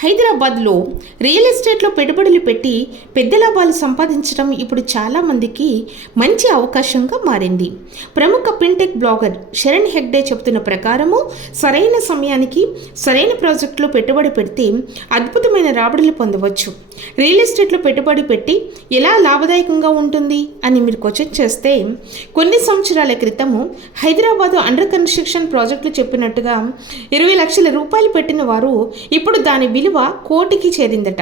హైదరాబాద్లో రియల్ ఎస్టేట్లో పెట్టుబడులు పెట్టి పెద్ద లాభాలు సంపాదించడం ఇప్పుడు చాలామందికి మంచి అవకాశంగా మారింది. ప్రముఖ ఫిన్టెక్ బ్లాగర్ శరణ్ హెగ్డే చెబుతున్న ప్రకారము సరైన సమయానికి సరైన ప్రాజెక్టులో పెట్టుబడి పెడితే అద్భుతమైన రాబడులు పొందవచ్చు. రియల్ ఎస్టేట్లో పెట్టుబడి పెట్టి ఎలా లాభదాయకంగా ఉంటుంది అని మీరు క్వశ్చన్ చేస్తే, కొన్ని సంవత్సరాల క్రితము హైదరాబాదు అండర్ కన్స్ట్రక్షన్ ప్రాజెక్టులు చెప్పినట్టుగా 20 లక్షల రూపాయలు పెట్టిన వారు ఇప్పుడు దాని విలువ కోటికి చేరిందట.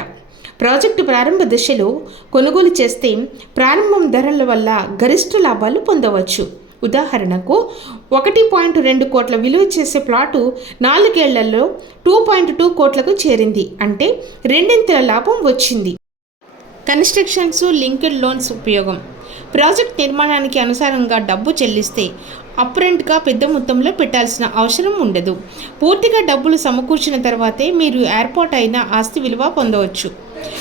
ప్రాజెక్టు ప్రారంభ దశలో కొనుగోలు చేస్తే ప్రారంభం ధరల వల్ల గరిష్ట లాభాలు పొందవచ్చు. ఉదాహరణకు 1.2 కోట్ల విలువ చేసే ప్లాటు 4 ఏళ్లలో 2.2 కోట్లకు చేరింది. అంటే రెండింతల లాభం వచ్చింది. కన్స్ట్రక్షన్స్ లింక్డ్ లోన్స్ ఉపయోగం. ప్రాజెక్ట్ నిర్మాణానికి అనుసారంగా డబ్బు చెల్లిస్తే అప్రెంట్గా పెద్ద మొత్తంలో పెట్టాల్సిన అవసరం ఉండదు. పూర్తిగా డబ్బులు సమకూర్చిన తర్వాతే మీరు ఏర్పాటు అయిన ఆస్తి విలువ పొందవచ్చు.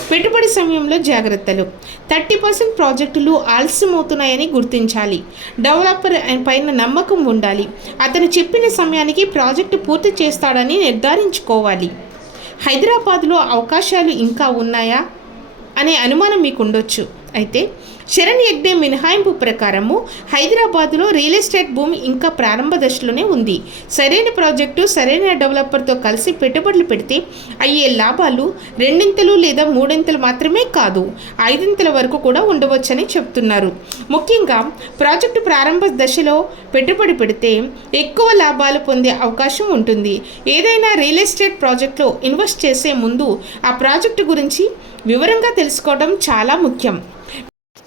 పెట్టుబడి సమయంలో జాగ్రత్తలు. 30% ప్రాజెక్టులు ఆలస్యమవుతున్నాయని గుర్తించాలి. డెవలపర్ పైన నమ్మకం ఉండాలి. అతను చెప్పిన సమయానికి ప్రాజెక్టు పూర్తి చేస్తాడని నిర్ధారించుకోవాలి. హైదరాబాద్లో అవకాశాలు ఇంకా ఉన్నాయా అనే అనుమానం మీకు ఉండొచ్చు. అయితే శరణ్ హెగ్డే మినహాయింపు ప్రకారము హైదరాబాద్లో రియల్ ఎస్టేట్ భూమి ఇంకా ప్రారంభ దశలోనే ఉంది. సరైన ప్రాజెక్టు సరైన డెవలపర్తో కలిసి పెట్టుబడులు పెడితే అయ్యే లాభాలు 2 లేదా 3 మాత్రమే కాదు, 5 వరకు కూడా ఉండవచ్చని చెప్తున్నారు. ముఖ్యంగా ప్రాజెక్టు ప్రారంభ దశలో పెట్టుబడి పెడితే ఎక్కువ లాభాలు పొందే అవకాశం ఉంటుంది. ఏదైనా రియల్ ఎస్టేట్ ప్రాజెక్టులో ఇన్వెస్ట్ చేసే ముందు ఆ ప్రాజెక్టు గురించి వివరంగా తెలుసుకోవడం చాలా ముఖ్యం.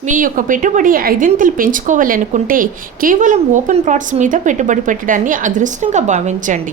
మీ యొక్క పెట్టుబడి 5 పెంచుకోవాలనుకుంటే కేవలం ఓపెన్ ప్లాట్స్ మీద పెట్టుబడి పెట్టడాన్ని అదృష్టంగా భావించండి.